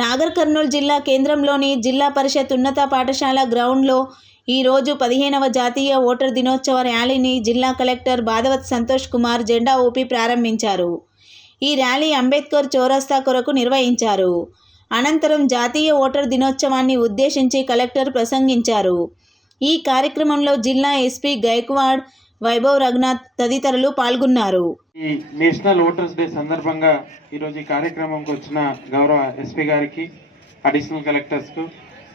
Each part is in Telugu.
నాగర్ కర్నూలు జిల్లా కేంద్రంలోని జిల్లా పరిషత్ ఉన్నత పాఠశాల గ్రౌండ్లో ఈరోజు 15వ జాతీయ ఓటర్ దినోత్సవ ర్యాలీని జిల్లా కలెక్టర్ బాధవత్ సంతోష్ కుమార్ జెండా ఊపి ప్రారంభించారు. ఈ ర్యాలీ అంబేద్కర్ చౌరస్తా కొరకు నిర్వహించారు. అనంతరం జాతీయ ఓటర్ దినోత్సవాన్ని ఉద్దేశించి కలెక్టర్ ప్రసంగించారు. ఈ కార్యక్రమంలో జిల్లా ఎస్పీ గైక్వాడ్, వైభవ్ రఘునాథ్ తదితరులు పాల్గొన్నారు. ఈ నేషనల్ ఓటర్స్ డే సందర్భంగా ఈరోజు ఈ కార్యక్రమంకి వచ్చిన గౌరవ ఎస్పీ గారికి, అడిషనల్ కలెక్టర్స్కు,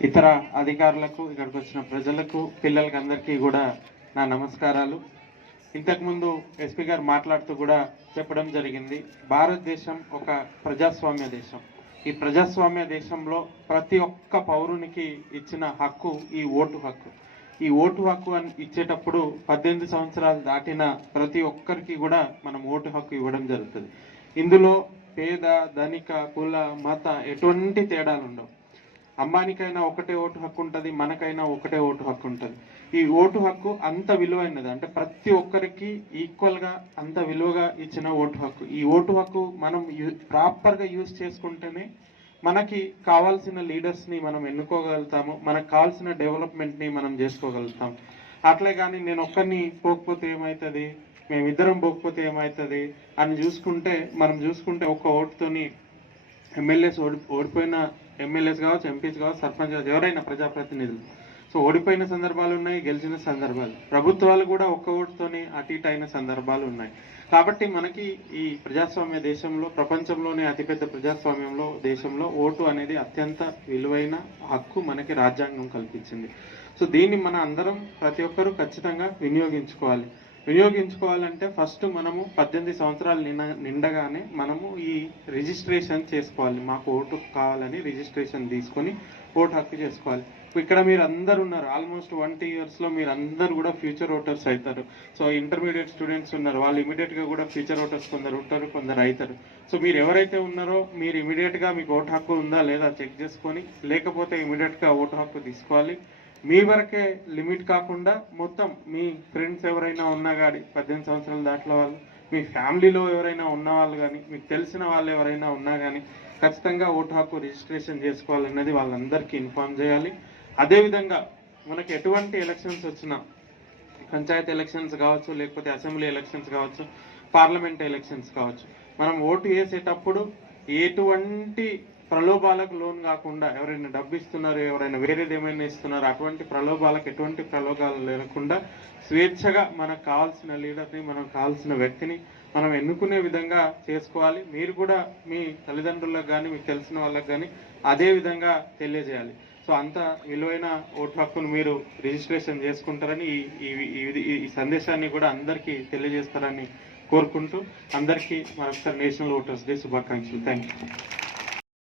ఇతర అధికారులకు, ఇక్కడికి వచ్చిన ప్రజలకు, పిల్లలకి అందరికీ కూడా నా నమస్కారాలు. ఇంతకుముందు ఎస్పీ గారు మాట్లాడుతూ కూడా చెప్పడం జరిగింది, భారతదేశం ఒక ప్రజాస్వామ్య దేశం. ఈ ప్రజాస్వామ్య దేశంలో ప్రతి ఒక్క పౌరునికి ఇచ్చిన హక్కు ఈ ఓటు హక్కు. ఈ ఓటు హక్కు అని ఇచ్చేటప్పుడు 18 సంవత్సరాలు దాటిన ప్రతి ఒక్కరికి కూడా మనం ఓటు హక్కు ఇవ్వడం జరుగుతుంది. ఇందులో పేద, ధనిక, కుల, మత ఎటువంటి తేడాలు ఉండవు. అమ్మానికైనా ఒకటే ఓటు హక్కు ఉంటుంది, మనకైనా ఒకటే ఓటు హక్కు ఉంటుంది. ఈ ఓటు హక్కు అంత విలువైనది, అంటే ప్రతి ఒక్కరికి ఈక్వల్గా అంత విలువగా ఇచ్చిన ఓటు హక్కు. ఈ ఓటు హక్కు మనం ప్రాపర్గా యూజ్ చేసుకుంటేనే మనకి కావాల్సిన లీడర్స్ని మనం ఎన్నుకోగలుగుతాము, మనకు కావాల్సిన డెవలప్మెంట్ని మనం చేసుకోగలుగుతాం. అట్లే కానీ నేను ఒక్కరిని పోకపోతే ఏమవుతుంది, మేమిద్దరం పోకపోతే ఏమవుతుంది అని చూసుకుంటే ఒక్క ఓటుతోని ఎమ్మెల్యేస్ ఓడిపోయిన ఎమ్మెల్యేస్ కావచ్చు, ఎంపీస్ కావచ్చు, సర్పంచ్ కావచ్చు, ఎవరైనా ప్రజాప్రతినిధులు ఓడిపోయిన సందర్భాలు ఉన్నాయి, గెలిచిన సందర్భాలు. ప్రభుత్వాలు కూడా ఒక్క ఓటుతోనే అటు ఇటు అయిన సందర్భాలు ఉన్నాయి. కాబట్టి మనకి ఈ ప్రజాస్వామ్య దేశంలో, ప్రపంచంలోనే అతిపెద్ద ప్రజాస్వామ్యంలో దేశంలో ఓటు అనేది అత్యంత విలువైన హక్కు మనకి రాజ్యాంగం కల్పించింది. సో దీన్ని మన అందరం ప్రతి ఒక్కరూ ఖచ్చితంగా వినియోగించుకోవాలంటే ఫస్ట్ మనము 18 సంవత్సరాలు నిండగానే మనము ఈ రిజిస్ట్రేషన్ చేసుకోవాలి. మాకు ఓటు కావాలని రిజిస్ట్రేషన్ తీసుకొని ఓటు హక్కు చేసుకోవాలి. ఇక్కడ మీరు అందరు ఉన్నారు, ఆల్మోస్ట్ 1 yearsలో మీరు అందరు కూడా ఫ్యూచర్ ఓటర్స్ అవుతారు. సో ఇంటర్మీడియట్ స్టూడెంట్స్ ఉన్నారు, వాళ్ళు ఇమీడియట్గా కూడా ఫ్యూచర్ ఓటర్స్ కొందరు ఉంటారు, కొందరు అవుతారు. సో మీరు ఎవరైతే ఉన్నారో మీరు ఇమీడియట్గా మీకు ఓటు హక్కు ఉందా లేదా చెక్ చేసుకొని, లేకపోతే ఇమీడియట్గా ఓటు హక్కు తీసుకోవాలి. మీ వరకే లిమిట్ కాకుండా మొత్తం మీ ఫ్రెండ్స్ ఎవరైనా ఉన్నా కానీ 18 సంవత్సరాలు దాటిన వాళ్ళు, మీ ఫ్యామిలీలో ఎవరైనా ఉన్న వాళ్ళు కానీ, మీకు తెలిసిన వాళ్ళు ఎవరైనా ఉన్నా కానీ ఖచ్చితంగా ఓటు హక్కు రిజిస్ట్రేషన్ చేసుకోవాలన్నది వాళ్ళందరికీ ఇన్ఫార్మ్ చేయాలి. అదేవిధంగా మనకి ఎటువంటి ఎలక్షన్స్ వచ్చినా, పంచాయతీ ఎలక్షన్స్ కావచ్చు, లేకపోతే అసెంబ్లీ ఎలక్షన్స్ కావచ్చు, పార్లమెంట్ ఎలక్షన్స్ కావచ్చు, మనం ఓటు వేసేటప్పుడు ఎటువంటి ప్రలోభాలకు లోన్ కాకుండా, ఎవరైనా డబ్బు ఇస్తున్నారు, ఎవరైనా వేరేది ఏమైనా ఇస్తున్నారు, అటువంటి ఎటువంటి ప్రలోభాలు లేకుండా స్వేచ్ఛగా మనకు కావాల్సిన లీడర్ని, మనకు కావాల్సిన వ్యక్తిని మనం ఎన్నుకునే విధంగా చేసుకోవాలి. మీరు కూడా మీ తల్లిదండ్రులకు కానీ, మీకు తెలిసిన వాళ్ళకి కానీ అదే విధంగా తెలియజేయాలి. సో అంత విలువైన ఓటు హక్కును మీరు రిజిస్ట్రేషన్ చేసుకుంటారని ఈ సందేశాన్ని కూడా అందరికీ తెలియజేస్తారని కోరుకుంటూ అందరికీ మరొకసారి నేషనల్ ఓటర్స్ డే శుభాకాంక్షలు. Thank you.